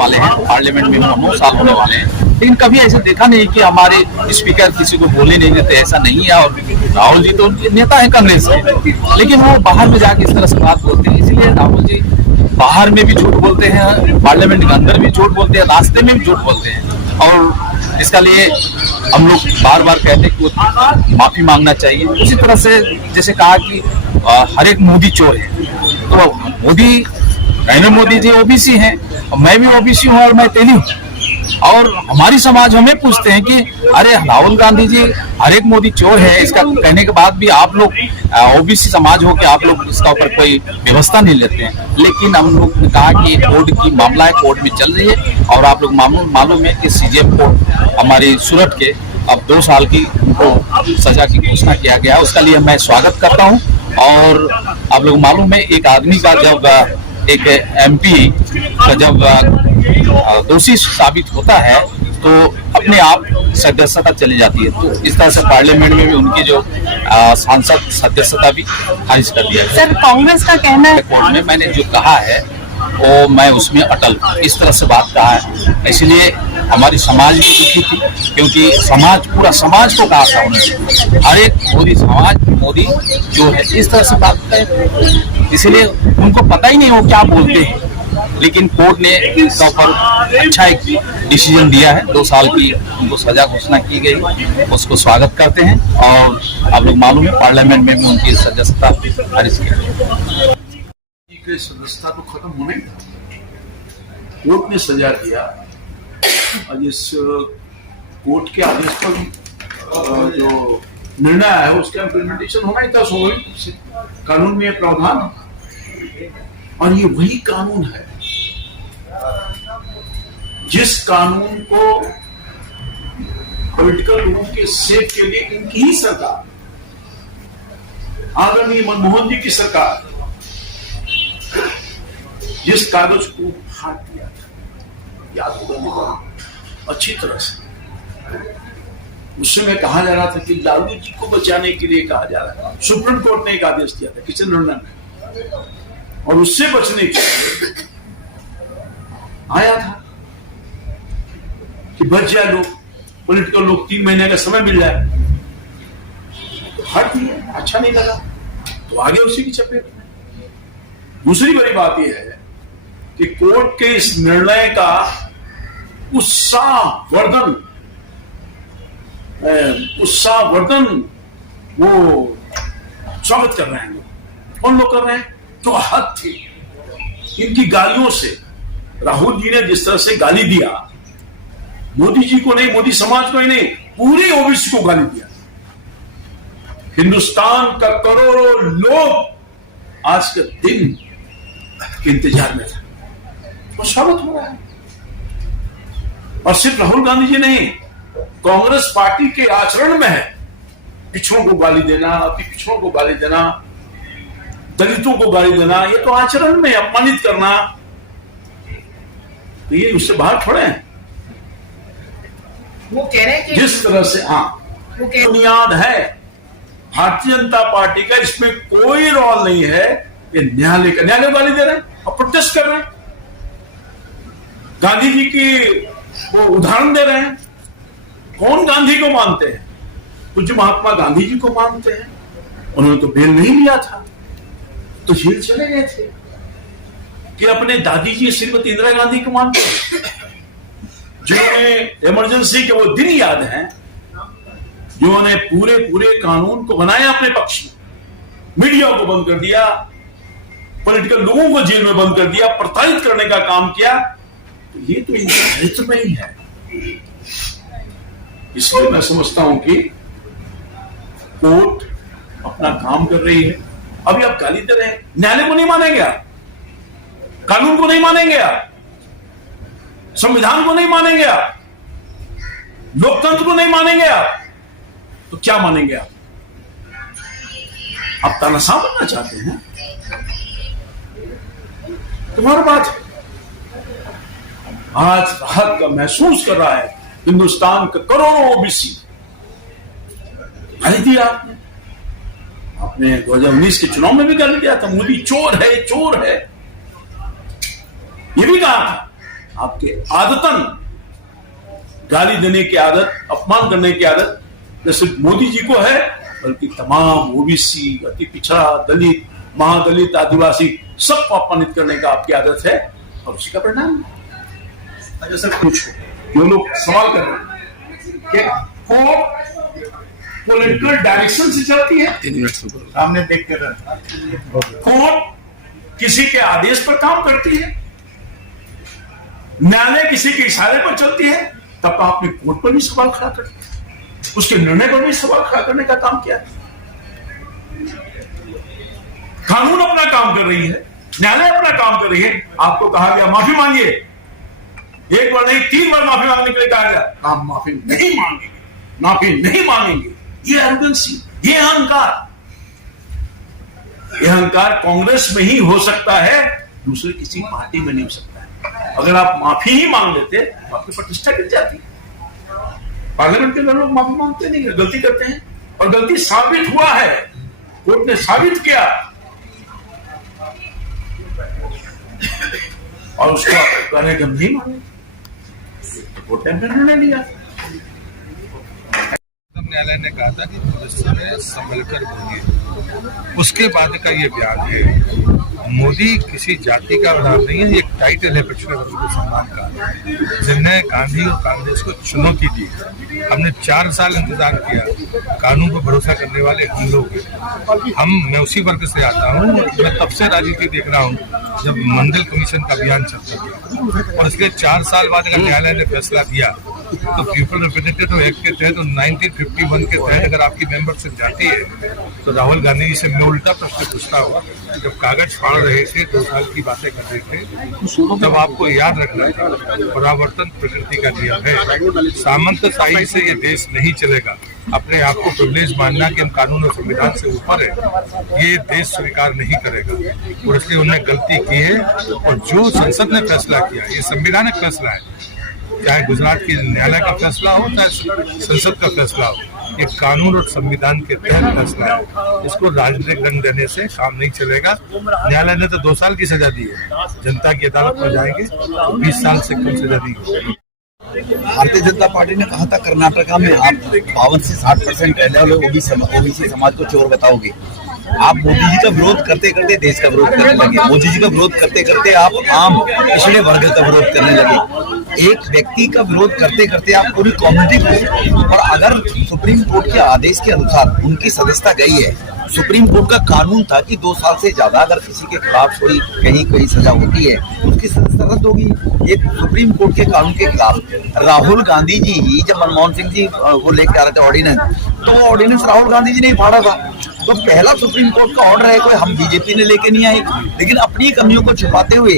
वाले हैं, पार्लियामेंट में 9 साल होने वाले हैं, लेकिन कभी ऐसा देखा नहीं कि हमारे स्पीकर किसी को बोलने नहीं देते। ऐसा नहीं है। और राहुल जी तो नेता है कांग्रेस के, लेकिन वो बाहर में जाके इस तरह से बात बोलते हैं। इसलिए राहुल जी बाहर में भी झूठ बोलते हैं, पार्लियामेंट के अंदर भी झूठ बोलते हैं, रास्ते में भी झूठ बोलते हैं। और इसका लिए हम लोग बार बार कहते हैं कि माफी मांगना चाहिए। उसी तरह से जैसे कहा कि हर एक मोदी चोर है, तो मोदी नरेंद्र मोदी जी ओबीसी हैं, मैं भी ओबीसी हूँ और मैं तेली हूँ। और हमारी समाज हमें पूछते हैं कि अरे राहुल गांधी जी हर एक मोदी चोर है, इसका कहने के बाद भी आप लोग ओबीसी समाज हो कि आप लोग इसका ऊपर कोई व्यवस्था नहीं लेते हैं। लेकिन हम लोग ने कहा कि कोर्ट की मामला है, कोर्ट में चल रही है। और आप लोग मालूम है कि सीजेएम कोर्ट हमारी सूरत के अब 2 साल की उनको सजा की घोषणा किया गया है, उसका लिए मैं स्वागत करता हूँ। और आप लोग मालूम है एक आदमी का जब एक एमपी का जब दोषी साबित होता है तो अपने आप सदस्यता चली जाती है। तो इस तरह से पार्लियामेंट में भी उनकी जो सांसद सदस्यता भी खारिज कर दिया। सर कांग्रेस का कहना है कोर्ट में मैंने जो कहा है वो मैं उसमें अटल, इस तरह से बात कहा है। इसलिए हमारी समाज भी दुखी थी, क्योंकि समाज पूरा समाज को कहा था उन्होंने, हर एक मोदी समाज मोदी जो है इस तरह से बात है। इसलिए उनको पता ही नहीं वो क्या बोलते हैं। लेकिन कोर्ट ने इसका ऊपर अच्छा एक डिसीजन दिया है, 2 साल की उनको सजा घोषणा की गई, उसको स्वागत करते हैं। और आप लोग मालूम है पार्लियामेंट में भी उनकी सदस्यता खारिज की गई। सदस्यता तो खत्म होने कोर्ट ने सजा दिया और इस कोर्ट के आदेश पर जो निर्णय आया है उसका इम्प्लीमेंटेशन होना ही था। स्वाभाविक कानून में प्रावधान है और ये वही कानून है जिस कानून को पॉलिटिकल लोगों के सेफ के लिए इनकी ही सरकार, आदरणीय मनमोहन जी की सरकार, जिस कागज को फाड़ दिया था, याद होगा अच्छी तरह से, उस समय कहा जा रहा था कि लालू जी को बचाने के लिए कहा जा रहा था। सुप्रीम कोर्ट ने एक आदेश दिया था किशन रंजन ने, और उससे बचने के लिए आया था कि बच जाए लोग, पॉलिटिकल लोग, 3 महीने का समय मिल जाए। तो हट दिया, अच्छा नहीं लगा तो आगे उसी की चपेट में। दूसरी बड़ी बात यह है कि कोर्ट के इस निर्णय का उत्साहवर्धन वो स्वागत कर रहे हैं लोग। कौन लोग कर रहे हैं? जो हद थी इनकी गालियों से। राहुल जी ने जिस तरह से गाली दिया, मोदी जी को नहीं, मोदी समाज को ही नहीं, पूरी ओबीसी को गाली दिया। हिंदुस्तान का करोड़ों लोग आज के दिन के इंतजार में था, वो स्वागत हो रहा है। और सिर्फ राहुल गांधी जी नहीं, कांग्रेस पार्टी के आचरण में है पिछड़ों को गाली देना, अति पिछड़ों को गाली देना, दलितों को गाली देना, ये तो आचरण में अपमानित करना, तो ये उससे बाहर थोड़े हैं। वो कह रहे हैं कि जिस तरह से बुनियाद है भारतीय जनता पार्टी का, इसमें कोई रोल नहीं है कि न्यायालय गाली दे रहे हैं और प्रोटेस्ट कर रहे हैं, गांधी जी की वो उदाहरण दे रहे हैं। कौन गांधी को मानते हैं? कुछ महात्मा गांधी जी को मानते हैं। उन्होंने तो बेल नहीं लिया था तो जेल चले गए थे। कि अपने दादी जी श्रीमती इंदिरा गांधी को मानते हैं, जिन्होंने इमरजेंसी के वो दिन याद हैं, जिन्होंने पूरे कानून को बनाया अपने पक्ष में, मीडिया को बंद कर दिया, पॉलिटिकल लोगों को जेल में बंद कर दिया, प्रताड़ित करने का काम किया। तो ये तो इनके चरित्र में ही है। इसलिए मैं समझता हूं कि कोर्ट अपना काम कर रही है। अभी आप गाली दे रहे हैं, न्यायालय को नहीं मानेंगे आप, कानून को नहीं मानेंगे आप, संविधान को नहीं मानेंगे आप, लोकतंत्र को नहीं मानेंगे आप, तो क्या मानेंगे आप? आप तानाशाह बनना चाहते हैं? तुम्हारी बात है। आज राहत का महसूस कर रहा है हिंदुस्तान का करोड़ों ओबीसी। गाली दिया आपने 2019 के चुनाव में भी गाली दिया था, मोदी चोर है, चोर है, ये भी कहा था। आपके आदतन गाली देने की आदत, अपमान करने की आदत जैसे मोदी जी को है, बल्कि तमाम ओबीसी, अति पिछड़ा, दलित, महादलित, आदिवासी सबको अपमानित करने का आपकी आदत है, और उसका परिणाम। अच्छा सर, कुछ जो लोग सवाल कर रहे हैं कि कोर्ट पॉलिटिकल डायरेक्शन से चलती है, सामने देख कर कोर्ट किसी के आदेश पर काम करती है, न्यायालय किसी के इशारे पर चलती है, तब तो आपने कोर्ट पर भी सवाल खड़ा कर दिया, उसके निर्णय पर भी सवाल खड़ा करने का काम किया है। कानून अपना काम कर रही है, न्यायालय अपना काम कर रही है, आपको कहा गया माफी मांगिए, एक बार नहीं 3 बार माफी मांगने के लिए कहा गया, आप माफी नहीं मांगेंगे, माफी नहीं मांगेंगे। ये एरोगेंसी, ये अहंकार, यह अहंकार कांग्रेस में ही हो सकता है, दूसरे किसी पार्टी में नहीं हो सकता है। अगर आप माफी ही मांग लेते तो आपकी प्रतिष्ठा गिर जाती। पार्लियामेंट के अंदर लोग माफी मांगते नहीं, गलती करते हैं, और गलती साबित हुआ है, कोर्ट ने साबित किया, और उसको कहने के हम नहीं माने, कोर्ट ने निर्णय लिया। न्यायालय ने कहा था कि पुलिस में संभलकर बोलिए, उसके बाद का ये बयान है। मोदी किसी जाति का नाम नहीं है, ये एक टाइटल है पिछड़े वर्ग के सम्मान का, जिन्हें गांधी और कांग्रेस को चुनौती दी। हमने 4 साल इंतजार किया, कानून पर भरोसा करने वाले हम लोग हैं। मैं उसी वर्ग से आता हूँ, मैं तब से राजनीति देख रहा हूँ जब मंडल कमीशन का अभियान चलता था, और इसलिए 4 साल बाद अगर न्यायालय ने फैसला दिया तो पीपल रिप्रेजेंटेटिव एक्ट के तहत, 1951 के तहत अगर आपकी मेंबरशिप जाती है, तो राहुल गांधी जी से मैं उल्टा प्रश्न पूछता हूँ, जब कागज फाड़ रहे थे, 2 साल की बातें कर रहे थे, तब आपको याद रखना था परावर्तन प्रकृति का नियम है, सामंतशाही से ये देश नहीं चलेगा। अपने आप को प्रिविलेज मानना कि हम कानून और संविधान से ऊपर है, ये देश स्वीकार नहीं करेगा, और इसलिए उन्होंने गलती की है। और जो संसद ने फैसला किया, ये संवैधानिक फैसला है, चाहे गुजरात की न्यायालय का फैसला हो, चाहे संसद का फैसला हो, ये कानून और संविधान के तहत फैसला है, इसको राजनीतिक रंग देने से काम नहीं चलेगा। न्यायालय ने तो 2 साल की सजा दी है, जनता की अदालत में जाएंगे 20 साल से कम सजा दी है। भारतीय जनता पार्टी ने कहा था कर्नाटका में आप 52 से 60% रहने वाले ओबीसी समाज को चोर बताओगे। आप मोदी जी का विरोध करते करते देश का विरोध करने लगे, मोदी जी का विरोध करते करते आप आम पिछड़े वर्ग का विरोध करने लगे। एक व्यक्ति का विरोध करते करते आप पूरी कम्युनिटी को, और अगर सुप्रीम कोर्ट के आदेश के अनुसार उनकी सदस्यता गई है, सुप्रीम कोर्ट का कानून था कि 2 साल से ज्यादा अगर किसी के खिलाफ कोई कहीं सजा होती है, उसकी सदस्यता रद्द होगी। ये सुप्रीम कोर्ट के कानून के खिलाफ राहुल गांधी जी ही जब मनमोहन सिंह जी वो लेके आ रहे थे ऑर्डिनेंस, तो वो ऑर्डिनेंस राहुल गांधी जी ने फाड़ा था। तो पहला सुप्रीम कोर्ट का ऑर्डर है, कोई हम बीजेपी ने लेके नहीं आई, लेकिन अपनी कमियों को छुपाते हुए।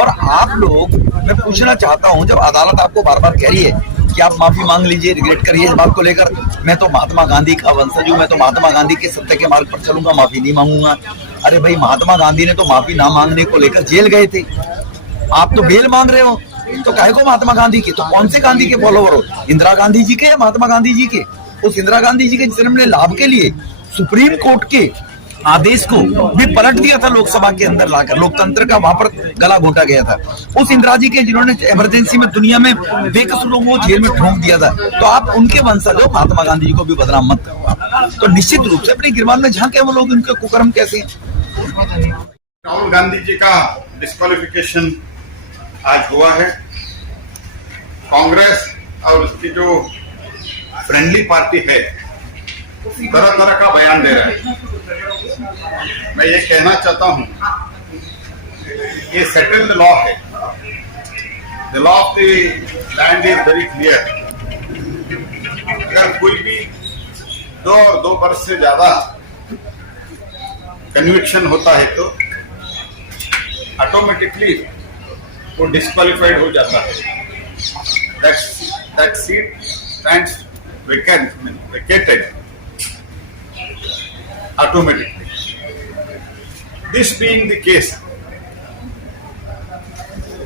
और आप लोग, मैं पूछना चाहता हूं, जब अदालत आपको बार बार कह रही है कि आप माफी मांग लीजिए, रिग्रेट करिए इस बात को लेकर, मैं तो महात्मा गांधी का वंशज हूं, मैं तो महात्मा गांधी के सत्य के मार्ग पर चलूंगा, माफी नहीं मांगूंगा। अरे भाई, महात्मा गांधी ने तो माफी ना मांगने को लेकर जेल गए थे, आप तो बेल मांग रहे हो, तो काहे को महात्मा गांधी की? तो कौन से गांधी के फॉलोवर हो, इंदिरा गांधी जी के या महात्मा गांधी जी के? उस इंदिरा गांधी जी के जिन्होंने लाभ के लिए सुप्रीम कोर्ट के आदेश को भी पलट दिया था, लोकसभा के अंदर लाकर लोकतंत्र का वहां पर गला घोटा गया था। उस इंदिरा जी के जिन्होंने इमरजेंसी में दुनिया में बेकसूर लोगों को जेल में ठोक दिया था, तो आप उनके वंशज हो, महात्मा गांधी जी को भी बदनाम मत करो। तो निश्चित रूप से अपनी गिरबान में झांके वो लोग, उनके कुकर्म कैसे हैं। राहुल गांधी जी का डिस्क्वालिफिकेशन आज हुआ है। कांग्रेस और उसकी जो फ्रेंडली पार्टी है तरह तरह का बयान दे रहा है। मैं ये कहना चाहता हूं, ये सेटल्ड लॉ है, the law of the land is very clear. अगर कोई भी 2 वर्ष से ज्यादा कन्विक्शन होता है तो ऑटोमेटिकली वो डिस्क्वालिफाइड हो जाता है। That seat stands vacated automatically. This being the case,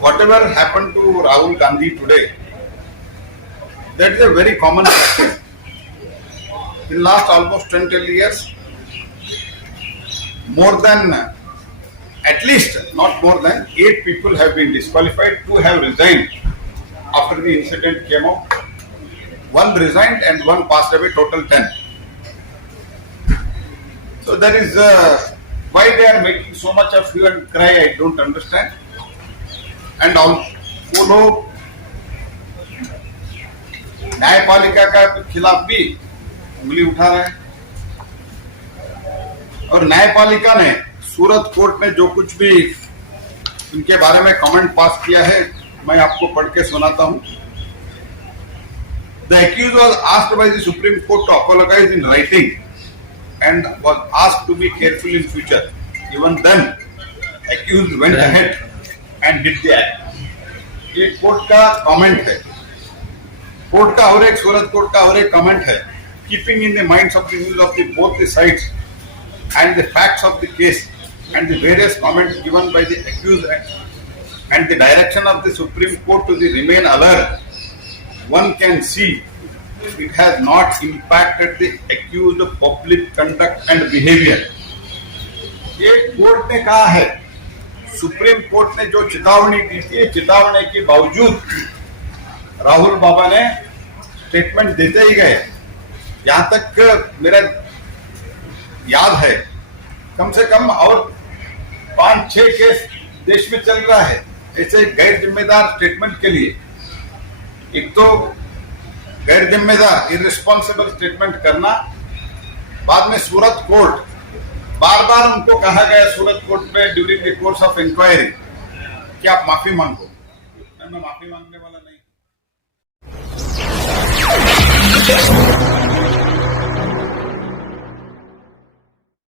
whatever happened to Rahul Gandhi today, that is a very common practice. In last almost 10 years, more than at least not more than 8 people have been disqualified, 2 have resigned after the incident came out. 1 resigned and 1 passed away, total 10. So that is why they are making so much of hue and cry, I don't understand. And all वो लोग न्यायपालिका का खिलाफ भी उंगली उठा रहे हैं और न्यायपालिका ने सूरत कोर्ट ने जो कुछ भी उनके बारे में कमेंट पास किया है मैं आपको पढ़ के सुनाता हूं. The accused was asked by the Supreme Court to apologize in writing and was asked to be careful in future. Even then, accused went ahead and did the act. ये court का कमेंट है. Court का और एक सूरत court का और एक comment है. Keeping in the minds of the views of the both the sides and the facts of the case and the various comments given by the accused and the direction of the Supreme Court to the remain alert, one can see it has not impacted the accused public conduct and behavior. ये court ने कहा है. Supreme court ने जो चेतावनी दी थी, चेतावनी के बावजूद राहुल बाबा ने स्टेटमेंट देते ही गए. यहां तक मेरा याद है कम से कम और 5-6 केस देश में चल रहा है ऐसे गैर जिम्मेदार स्टेटमेंट के लिए. एक तो गैर जिम्मेदार इररिस्पॉन्सिबल स्टेटमेंट करना, बाद में सूरत कोर्ट बार बार उनको कहा गया सूरत कोर्ट में during the course of inquiry कि आप माफी मांगो. मैं माफी मांगने वाला नहीं.